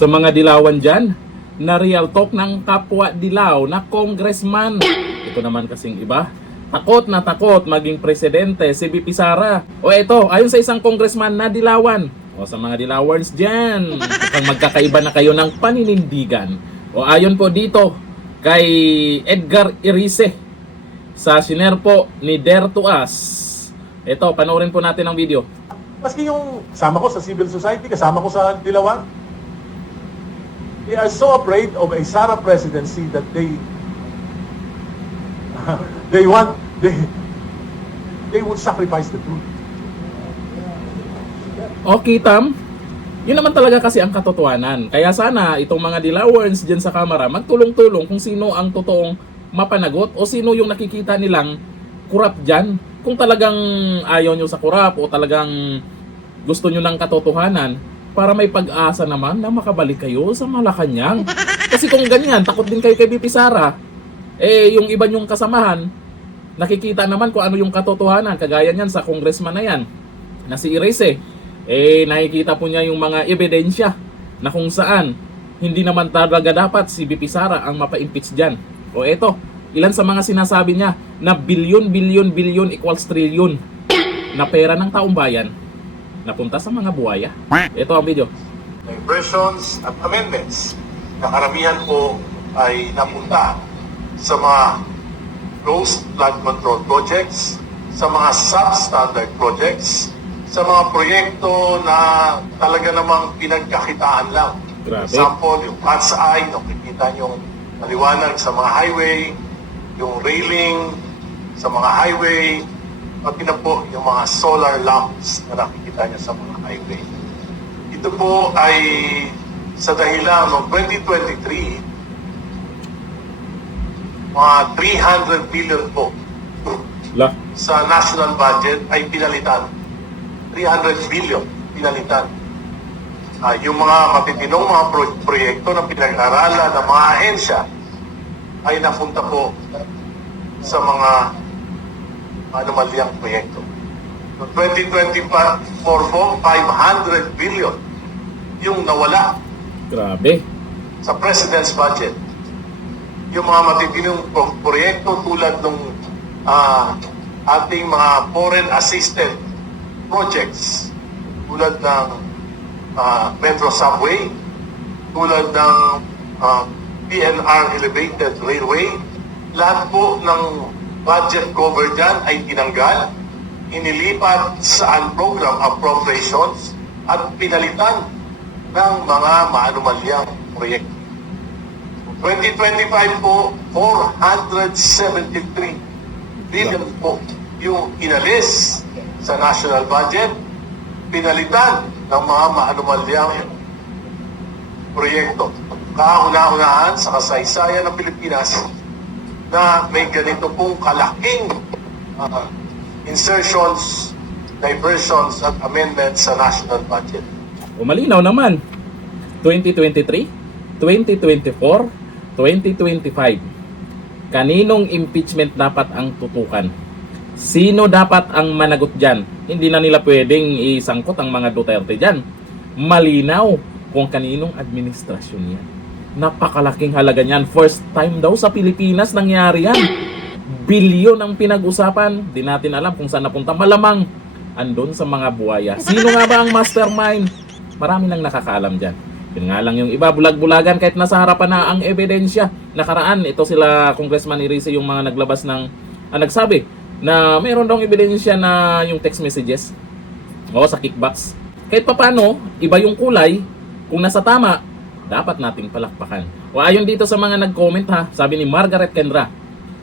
sa mga dilawan dyan na real talk ng kapwa dilaw na congressman. Ito naman kasing iba, takot na takot maging presidente si VP Sara. O ito, ayon sa isang congressman na dilawan, o sa mga dilawans dyan, mukhang magkakaiba na kayo ng paninindigan. O ayon po dito kay Edgar Irice sa sinerpo ni Dare to Us. Ito, panoorin po natin ang video. Maski yung kasama ko sa civil society, kasama ko sa Dilawan, they are so afraid of a Sara presidency that they would sacrifice the truth. Okay, Tam. Yun naman talaga kasi ang katotohanan. Kaya sana itong mga Dilawans dyan sa kamera magtulong-tulong kung sino ang totoong mapanagot o sino yung nakikita nilang kurap dyan. Kung talagang ayaw nyo sa kurap o talagang gusto nyo ng katotohanan, para may pag-asa naman na makabalik kayo sa Malacanang. Kasi kung ganyan, takot din kayo kay VP Sara, yung iba nyong kasamahan, nakikita naman kung ano yung katotohanan. Kagaya niyan sa congressman na yan, na si Irice, nakikita po niya yung mga ebidensya na kung saan hindi naman talaga dapat si VP Sara ang mapa-impeach dyan. O eto, ilan sa mga sinasabi niya na bilyon equals trillion na pera ng taong bayan napunta sa mga buhaya. Ito ang video. Versions at amendments na karamihan po ay napunta sa mga ghost flood control projects, sa mga substandard projects, sa mga proyekto na talaga namang pinagkakitaan lang. Grabe. For example, yung cat's eye, nakikita nyo maliwanag sa mga highway, yung railing sa mga highway, pati na po yung mga solar lamps na nakikita nyo sa mga highway. Ito po ay sa dahilan ng 2023, mga 300 billion po sa national budget ay pinalitan. 300 billion pinalitan. Yung mga matitinong mga proyekto na pinag-aralan ng mga ahensya ay napunta po sa mga anomalyang proyekto. No 2024 po, 500 billion yung nawala. Grabe. Sa President's budget. Yung mga matitinong proyekto tulad ng ating mga foreign assisted projects, tulad ng Metro Subway, tulad ng PNR Elevated Railway, lahat po ng budget cover dyan ay tinanggal, inilipat sa unprogram appropriations at pinalitan ng mga maanumalyang proyekto. 2025 po, 473 billion po yung inalis sa national budget, pinalitan ng mga maanumalyang proyekto. Kauna-unahan sa kasaysayan ng Pilipinas na may ganito pong kalaking insertions, diversions at amendments sa national budget. O malinaw naman, 2023, 2024, 2025. Kaninong impeachment dapat ang tutukan? Sino dapat ang managot dyan? Hindi na nila pwedeng isangkot ang mga Duterte dyan. Malinaw kung kaninong administrasyon yan. Napakalaking halaga niyan. First time daw sa Pilipinas nangyari yan. Bilyon ang pinag-usapan. Di natin alam kung saan napunta. Malamang andun sa mga buhaya. Sino nga ba ang mastermind? Marami nang nakakaalam dyan. Yun nga lang yung iba, bulag-bulagan kahit nasa harapan na ang ebidensya. Nakaraan, ito sila Congressman Irice yung mga naglabas ng, nagsabi na mayroon daw ebidensya na yung text messages sa kickbacks. Kahit papano, iba yung kulay. Kung nasa tama, dapat nating palakpakan. O ayon dito sa mga nag-comment ha, sabi ni Margaret Kendra,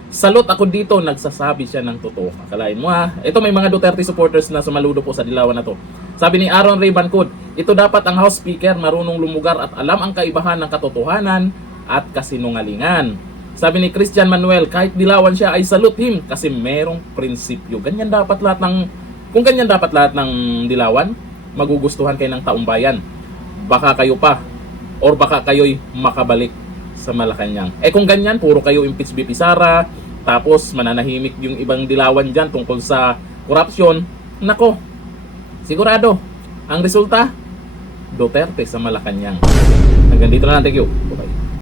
salot ako dito, nagsasabi siya ng totoo. Akalain mo ha, ito may mga Duterte supporters na sumaludo po sa dilawan na to. Sabi ni Aaron Ray Bancod, ito dapat ang House Speaker marunong lumugar at alam ang kaibahan ng katotohanan at kasinungalingan. Sabi ni Christian Manuel, kahit dilawan siya ay salute him kasi merong prinsipyo. Ganyan dapat lahat ng, kung ganyan dapat lahat ng dilawan, magugustuhan kayo ng taong bayan. Baka kayo pa, or baka kayo'y makabalik sa Malacanang. Kung ganyan, puro kayo impeach VP Sara, tapos mananahimik yung ibang dilawan dyan tungkol sa korupsyon, nako, sigurado, ang resulta, Duterte sa Malacanang. Hanggang dito na lang. Thank you.